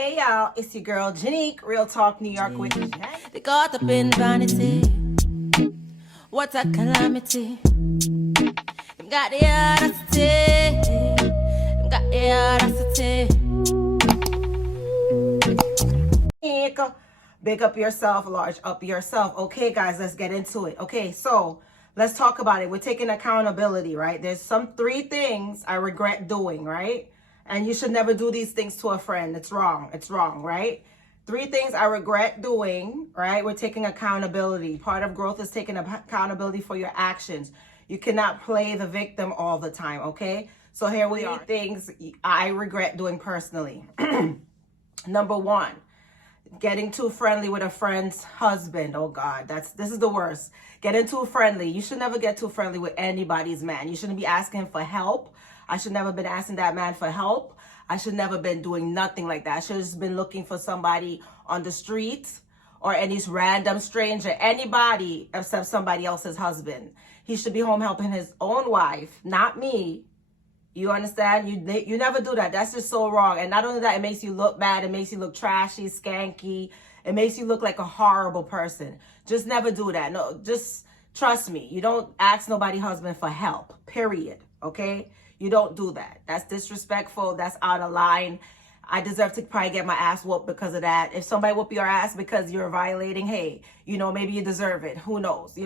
Hey y'all, it's your girl Janique, Real Talk New York with Jan. They caught up in vanity. What a calamity. Them got the audacity. Them got the audacity. Big up yourself, large up yourself. Okay, guys, let's get into it. Okay, so let's talk about it. We're taking accountability, right? There's three things I regret doing, right? And you should never do these things to a friend. It's wrong. It's wrong, right? Three things I regret doing, right? We're taking accountability. Part of growth is taking accountability for your actions. You cannot play the victim all the time, okay? So here we are. Things I regret doing personally. Number one, getting too friendly with a friend's husband. Oh God, this is the worst. Getting too friendly. You should never get too friendly with anybody's man. You shouldn't be asking him for help. I should never been asking that man for help. I should never been doing nothing like that. I should have just been looking for somebody on the street or any random stranger, anybody except somebody else's husband. He should be home helping his own wife, not me. You understand? You never do that. That's just so wrong. And not only that, it makes you look bad. It makes you look trashy, skanky. It makes you look like a horrible person. Just never do that. No, just trust me. You don't ask nobody's husband for help, period. Okay? You don't do that. That's disrespectful. That's out of line. I deserve to probably get my ass whooped because of that. If somebody whoop your ass because you're violating, hey, maybe you deserve it. Who knows,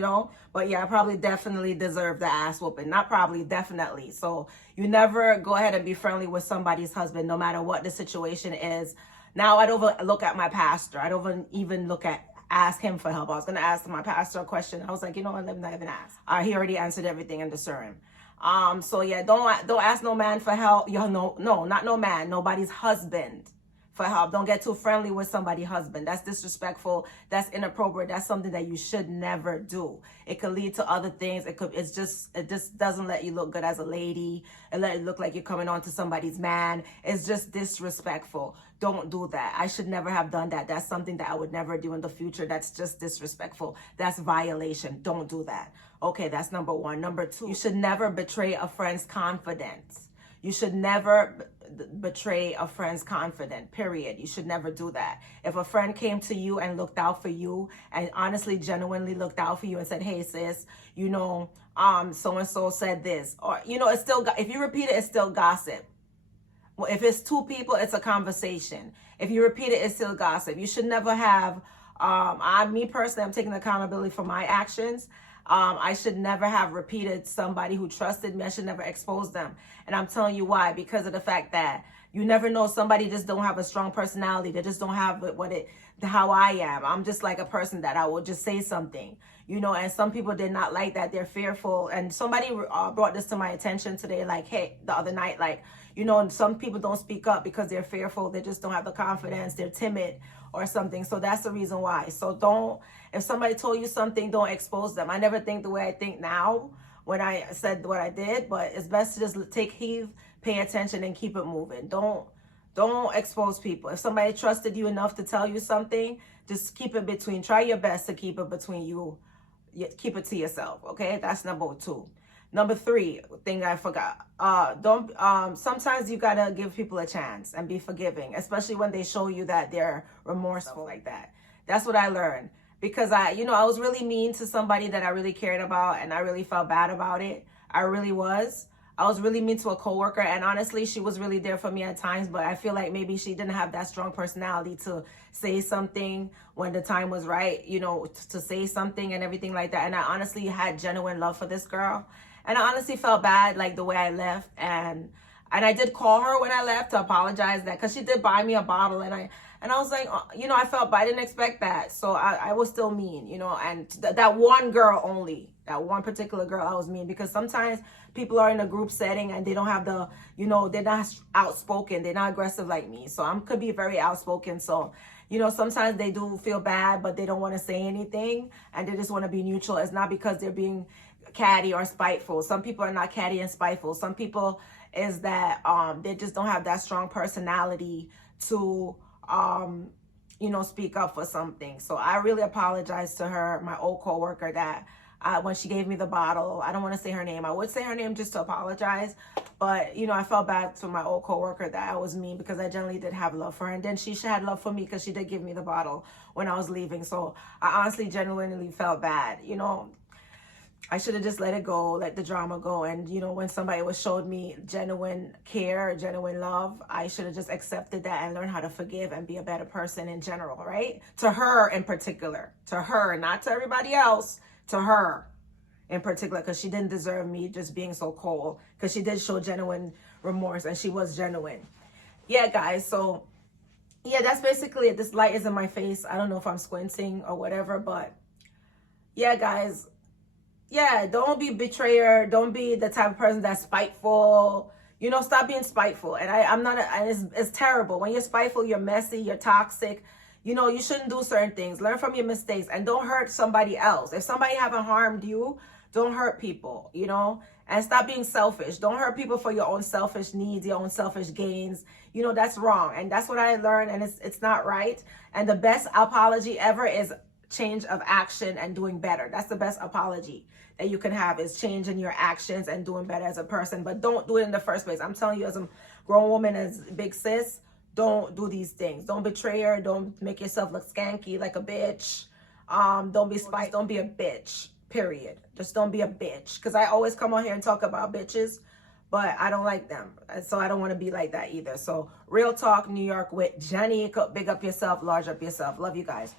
But yeah, I probably definitely deserve the ass whooping. Not probably, definitely. So you never go ahead and be friendly with somebody's husband, no matter what the situation is. Now, I don't even look at my pastor. I don't even ask him for help. I was going to ask my pastor a question. I was like, let me not even ask. He already answered everything in the sermon. So yeah, don't ask no man for help. No, not no man, nobody's husband for help. Don't get too friendly with somebody's husband. That's disrespectful. That's inappropriate. That's something that you should never do. It could lead to other things. It just doesn't let you look good as a lady. It let it look like you're coming on to somebody's man. It's just disrespectful. Don't do that. I should never have done that. That's something that I would never do in the future. That's just disrespectful. That's violation. Don't do that. Okay, that's number one. Number two, you should never betray a friend's confidence. You should never betray a friend's confidence, period. You should never do that. If a friend came to you and looked out for you and honestly, genuinely looked out for you and said, hey, sis, so-and-so said this, or, it's still, if you repeat it, it's still gossip. Well, if it's two people, it's a conversation. If you repeat it, it's still gossip. You should never have, me personally, I'm taking accountability for my actions. I should never have repeated somebody who trusted me. I should never expose them. And I'm telling you why, because of the fact that you never know, somebody just don't have a strong personality. They just don't have how I am. I'm just like a person that I will just say something, and some people did not like that. They're fearful. And somebody brought this to my attention today, like, hey, the other night, like, and some people don't speak up because they're fearful. They just don't have the confidence. They're timid or something. So that's the reason why. So if somebody told you something, don't expose them. I never think the way I think now when I said what I did, but it's best to just take heed, pay attention, and keep it moving. Don't expose people. If somebody trusted you enough to tell you something, just keep it between. Try your best to keep it between you. Keep it to yourself. Okay, that's number two. Number three thing I forgot. Sometimes you gotta give people a chance and be forgiving, especially when they show you that they're remorseful like that. That's what I learned. Because I was really mean to somebody that I really cared about, and I really felt bad about it. I really was. I was really mean to a coworker, and honestly, she was really there for me at times, but I feel like maybe she didn't have that strong personality to say something when the time was right, to say something and everything like that. And I honestly had genuine love for this girl. And I honestly felt bad, like the way I left. And I did call her when I left to apologize because she did buy me a bottle, and I was like, I felt bad. I didn't expect that. So I was still mean, and that one girl only, that one particular girl, I was mean because sometimes people are in a group setting and they don't have they're not outspoken. They're not aggressive like me. So I could be very outspoken. So, sometimes they do feel bad, but they don't want to say anything and they just want to be neutral. It's not because they're being catty or spiteful. Some people are not catty and spiteful. Some people is that they just don't have that strong personality to speak up for something. So I really apologize to her, my old coworker, that when she gave me the bottle. I don't want to say her name. I would say her name just to apologize. But, you know, I felt bad to my old coworker that I was mean because I generally did have love for her. And then she had love for me because she did give me the bottle when I was leaving. So I honestly, genuinely felt bad. You know, I should have just let it go, let the drama go. And, you know, when somebody showed me genuine care, genuine love, I should have just accepted that and learned how to forgive and be a better person in general, right? To her in particular, to her, not to everybody else, to her in particular, because she didn't deserve me just being so cold, because she did show genuine remorse and she was genuine. Yeah, guys, so yeah, that's basically it. This light is in my face. I don't know if I'm squinting or whatever, but yeah, guys. Yeah, don't be betrayer. Don't be the type of person that's spiteful. You know, stop being spiteful. And I'm not, and it's terrible. When you're spiteful, you're messy, you're toxic. You know, you shouldn't do certain things. Learn from your mistakes and don't hurt somebody else. If somebody haven't harmed you, don't hurt people, you know, and stop being selfish. Don't hurt people for your own selfish needs, your own selfish gains. You know, that's wrong. And that's what I learned, and it's not right. And the best apology ever is change of action and doing better. That's the best apology that you can have, is changing your actions and doing better as a person. But don't do it in the first place. I'm telling you, as a grown woman, as big sis, don't do these things. Don't betray her. Don't make yourself look skanky like a bitch. Don't be spite. Don't be a bitch, period. Just don't be a bitch. Because I always come on here and talk about bitches, but I don't like them. So I don't want to be like that either. So real talk, New York with Jenny. Big up yourself, large up yourself. Love you guys.